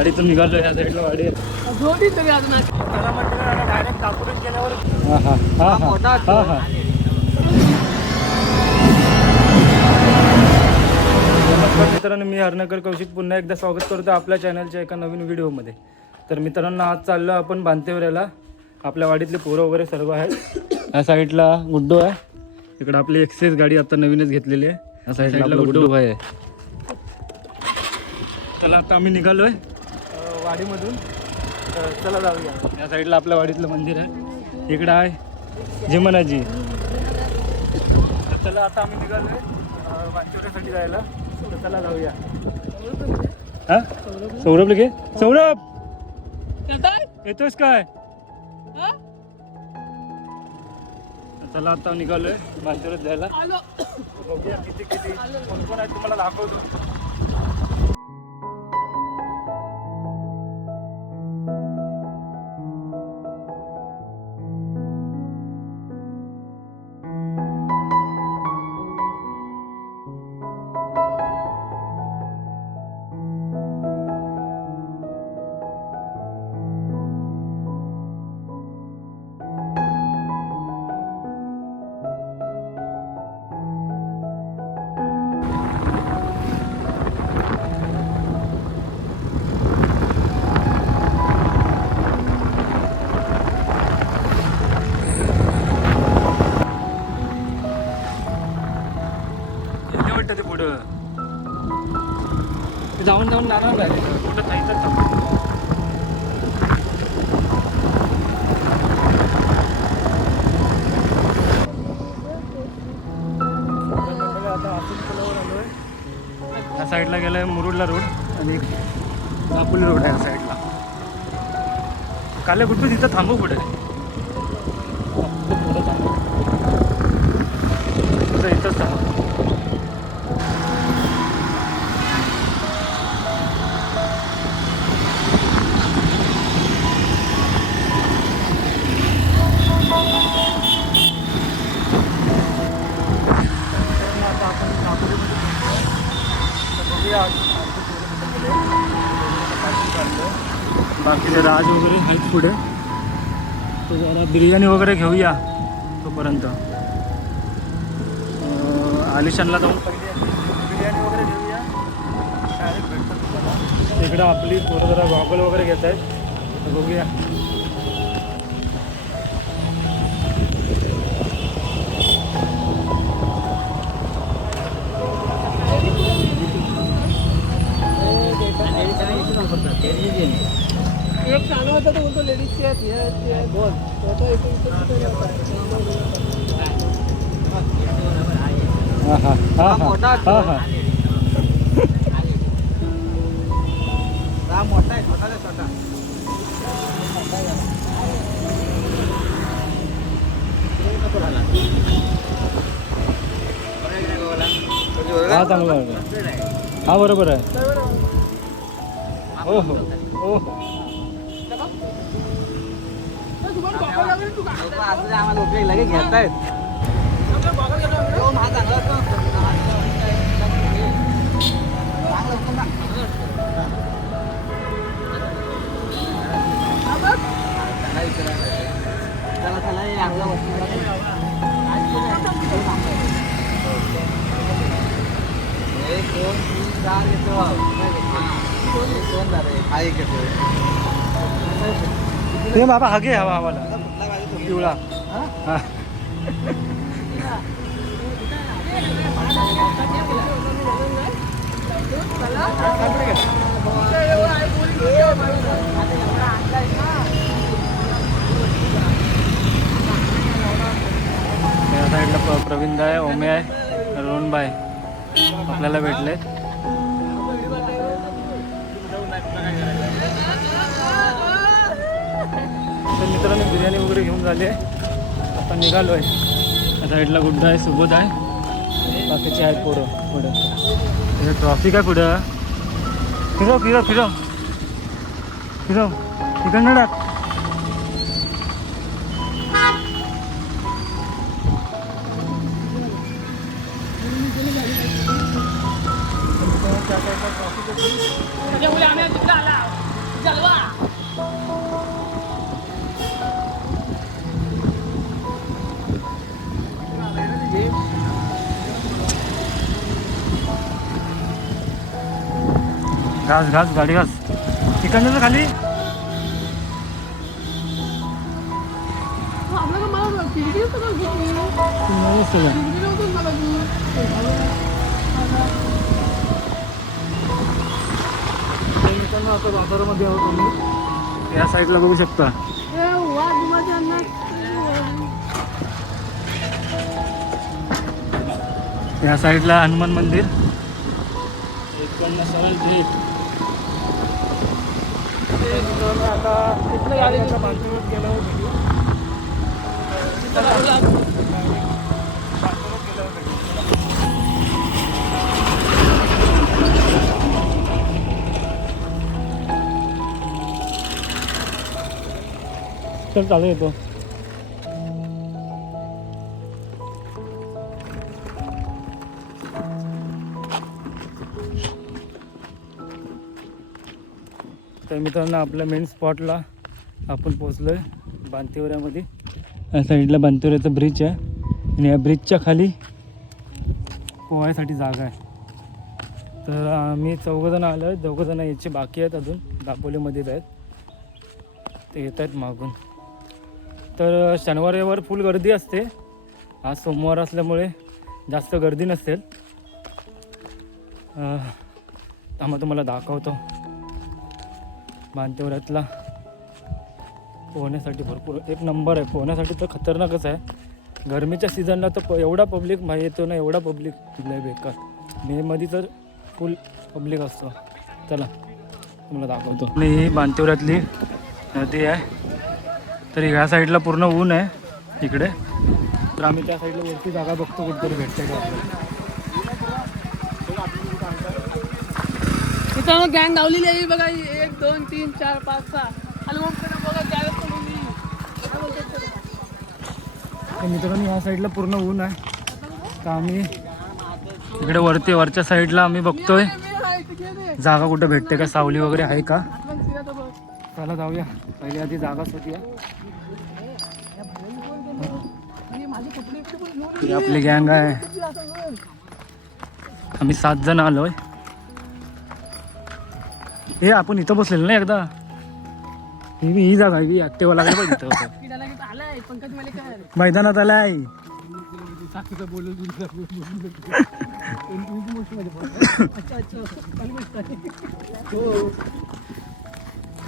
वाडीतून निघालो. या साईडला वाडी आहे. डायरेक्ट कापूरच गेल्यावर नमस्कार मित्रांनो, मी हरनकर कौशिक पुन्हा एकदा स्वागत करतो आपल्या चॅनलच्या एका नवीन व्हिडिओमध्ये. तर मित्रांनो, आज चाललो आपण बांतेवऱ्याला. आपल्या वाडीतले पोरं वगैरे सर्व आहेत. या साईडला गुड्डू आहे. इकडे आपली एक्सेस गाडी आता नवीनच घेतलेली आहे. या साईडला गुड्डू भाई आहे. चला आता आम्ही निघालोय वाडीमधून. चला जाऊया. या साईडला आपल्या वाडीतलं मंदिर आहे. इकडं आहे जिमनाजी. चला आता आम्ही निघालोय बांतेवऱ्यासाठी जायला. तर चला जाऊया. हा सौरभ लिखे. सौरभ येतोस काय? चला आता निघालोय बांतेवऱ्यात जायला. बघूया किती कोण कोण आहे तुम्हाला दाखवतो. ते पुढं जाऊन जाणार काय कुठं जायचं. आता आपण पुलावर आलोय. या साईडला गेलाय मुरुडला रोड आणि दापोली रोड आहे या साईडला. काले कुठं तिथं थांबू पुढे. इथंच थांबू. बाकीचे राज वगैरे आहेत पुढे. तो जरा बिर्याणी वगैरे घेऊया तोपर्यंत. आलिशानला जाऊन बिर्याणी वगैरे घेऊया. डायरेक्ट भेटतो तुम्हाला. इकडं आपली पोरं जरा गॉगल वगैरे घेत आहेत. तर बघूया. एक सांगा होता तो बोलतो लेडीजचे आहेत. बोल मोठा आहे छोटा. हा चांगला आहे. हा बरोबर आहे. हो हो हो हो. आम्हाला लगे घेत आहेत. ते बाबा हागे हवा आम्हाला पिवळा. हा या साईडला प्रवीण आहे, ओमे आहे, रोहनबाई आपल्याला भेटले. तर मित्रांनो बिर्याणी वगैरे घेऊन झाली आहे. आता निघालो आहे. या साईडला गुड्डा आहे, सुबोध आहे, बाकीचे आहेत पुढं पुढं. ट्रॉफिक आहे पुढं. फिरव फिरव फिरव फिरव तिकडनं टाक. घास घास गाडी घास तिकडनं तर खाली मित्रांनो आता बाजारामध्ये आहोत तुम्ही या साईडला बघू शकता. या साईडला हनुमान मंदिर आता तिथलं गाडीच्या बांधून गेलो चल चालू येतो. तर मित्रांनो आपल्या मेन स्पॉटला आपण पोचलो आहे बांतिवऱ्यामध्ये. या साईडला बांतिवऱ्याचा ब्रिज आहे आणि या ब्रिजच्या खाली पोहायसाठी जागा आहे. तर आम्ही चौघंजणं आलो आहे. दोघंजणं यायचे बाकी आहेत अजून दापोलीमध्येच आहेत. ते येत आहेत मागून. तर शनिवार रविवार फुल गर्दी असते. आज सोमवार असल्यामुळे जास्त गर्दी नसेल. त्यामुळे तुम्हाला दाखवतो बांतिवऱ्यातला पोहण्यासाठी भरपूर एक नंबर आहे. पोहण्यासाठी तर खतरनाकच आहे. गरमीच्या सीझनला तर एवढा पब्लिक माहिती येतो ना, एवढा पब्लिक लय बेकार. मेमध्ये तर फुल पब्लिक असतो. चला तुम्हाला दाखवतो. आणि ही बांतिवऱ्यातली नदी आहे. तर ह्या साईडला पूर्ण ऊन आहे इकडे. तर आम्ही त्या साईडला वरती जागा बघतो कुठेतरी भेटते का आपल्याला. मित्रांनो गँग लावलेली आहे बघा. 1 2 3 4 5 6 आणि बघा गॅग सोडून. मित्रांनो या साईडला पूर्ण ऊन आहे. तर आम्ही इकडे वरच्या साईडला आम्ही बघतोय जागा कुठं भेटते का, सावली वगैरे आहे का. चला जाऊया. पहिली आधी जागा शोधूया. ही आपली गँग आहे. आम्ही 7 जण आलोय. हे आपण इथं बसलेलो ना एकदा. ही जागा ही ऍक्टिव्ह लागली पाहिजे इथं. मैदानात आलाय.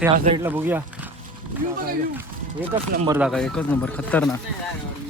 हे ह्या साईडला बघूया. एकच नंबर जागा, एकच नंबर खतरनाक.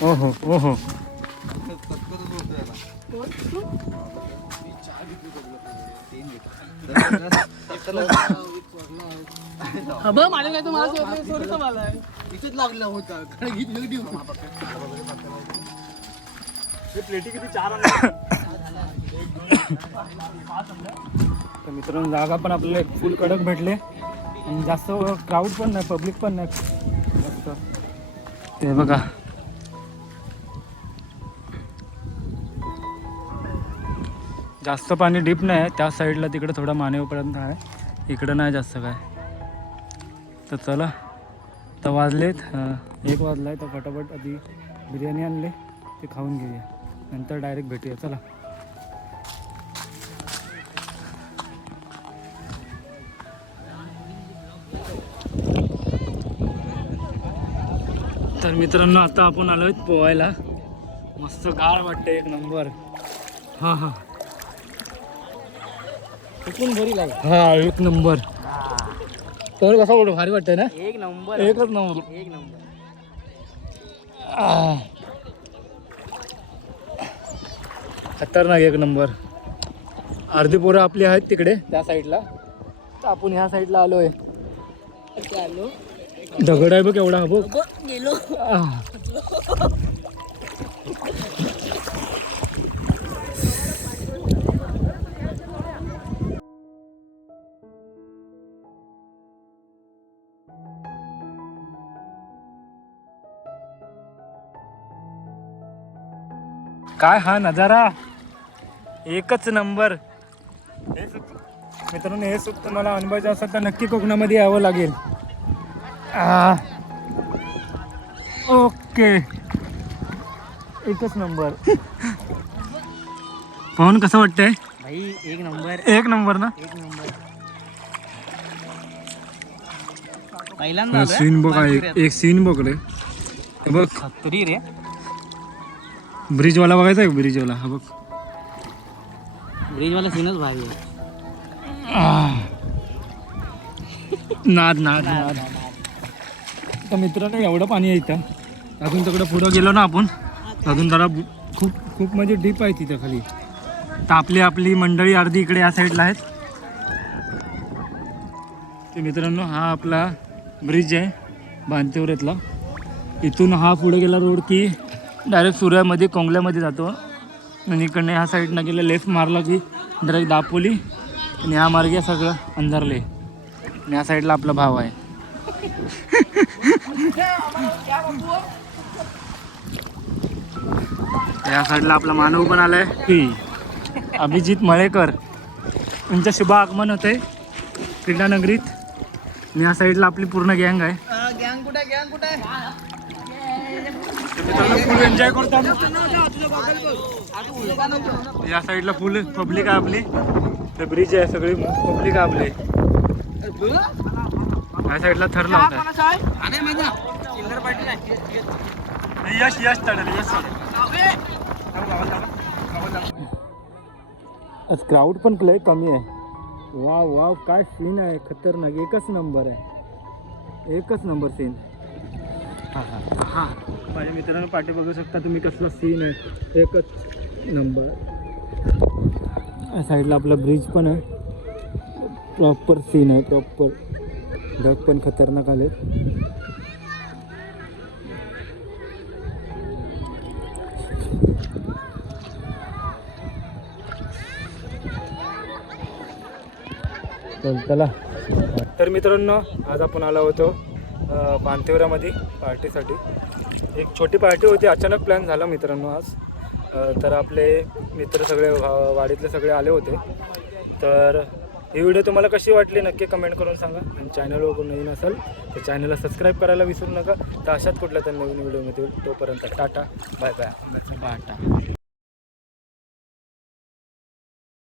हो हो हो हो. मला काय तुम्हाला इथेच लागला होता. प्लेटी किती 4 तर मित्रांनो जागा पण आपल्याला फुल कडक भेटले आणि जास्त क्राऊड पण नाही, पब्लिक पण नाही जास्त. ते बघा जास्त पाणी डीप नाही आहे. त्या साईडला तिकडे थोडा मानेपर्यंत आहे. इकडं नाही जास्त काय. तर चला तर वाजलेत 1 वाजला आहे. तर फटाफट आधी बिर्याणी आणले ते खाऊन घेऊया. नंतर डायरेक्ट भेटूया. चला. तर मित्रांनो आता आपण आलो आहेत पोहायला. मस्त गार वाटते, एक नंबर. हां हां चुकून घरी लाग. हां एक नंबर. तर कसा वाटतं, भारी वाटतंय ना. एक नंबर, एकच नंबर, एक नंबर. खतरनाक, एक नंबर. अर्धी पोरं आपली आहेत तिकडे त्या साईडला. तर आपण ह्या साईडला आलोय. आलो दगड आहे बघ एवढा. हा बघ गेलो. काय हा नजारा, एकच नंबर. मित्रांनो हे सुख तुम्हाला अनुभवायचं असेल तर नक्की कोकणामध्ये यावं लागेल. ओके एकच नंबर. पाहून कसं वाटतंय भाई एक नंबर, एक नंबर ना. एक नंबर. पहिल्यांदा सीन बघ एक सीन बघ रे हे बघ खत्री रे. ब्रिजवाला बघायचा आहे ब्रिजवाला हा बघ ब्रिजवाला सीनच भारी आहे. नाद नाद नाद. तर मित्रांनो एवढं पाणी आहे इथं. अजून तिकडं पुढं गेलो ना आपण अजून जरा खूप खूप म्हणजे डीप आहे तिथं खाली. तर आपली मंडळी अर्धी इकडे या साईडला आहेत. ते मित्रांनो हा आपला ब्रिज आहे बांतेवऱ्यातला. इथून हा पुढे गेला रोड की डायरेक्ट सूर्यामध्ये कोंगल्यामध्ये जातो आणि इकडनं ह्या साईडनं गेलं लेफ्ट मारला की डायरेक्ट दापोली आणि ह्या मार्गे सगळं अंधारले आणि ह्या साईडला आपला भाव आहे. या साईडला आपला मानव पण आलाय की अभिजित मळेकर यांचं शुभ आगमन होतंय क्रीडा नगरीत. आणि या साईडला आपली पूर्ण गँग आहे. गँग कुठे गँग कुठे फुल एन्जॉय करतो. या साईडला फुल पब्लिक आहे आपली. ते ब्रिज आहे सगळी पब्लिक आहे आपली. या साईडला ठरला होता यश यश तडल यश. आज क्राऊड पण लय कमी आहे. वाव वाव काय सीन आहे खतरनाक. एकच नंबर आहे एकच नंबर सीन. हां हां हां माझ्या मित्रांनो पाठी बघू शकता तुम्ही कसला सीन आहे एकच नंबर. या साईडला आपला ब्रिज पण आहे प्रॉपर सीन आहे प्रॉपर. ढग पण खतरनाक आले. चला तर मित्रांनो आज आपण आलो होतो बांतेवऱ्यामध्ये पार्टीसाठी. एक छोटी पार्टी होती अचानक प्लॅन झाला मित्रांनो आज. तर आपले मित्र सगळे वाडीतले सगळे आले होते. तर ही व्हिडिओ तुम्हाला कशी वाटली नक्की कमेंट करून सांगा. आणि चॅनलवर नवीन असेल तर चॅनलला सबस्क्राईब करायला विसरू नका. तर अशाच कुठल्या तर नवीन व्हिडिओमध्ये तोपर्यंत टाटा बाय बाय. बाटा.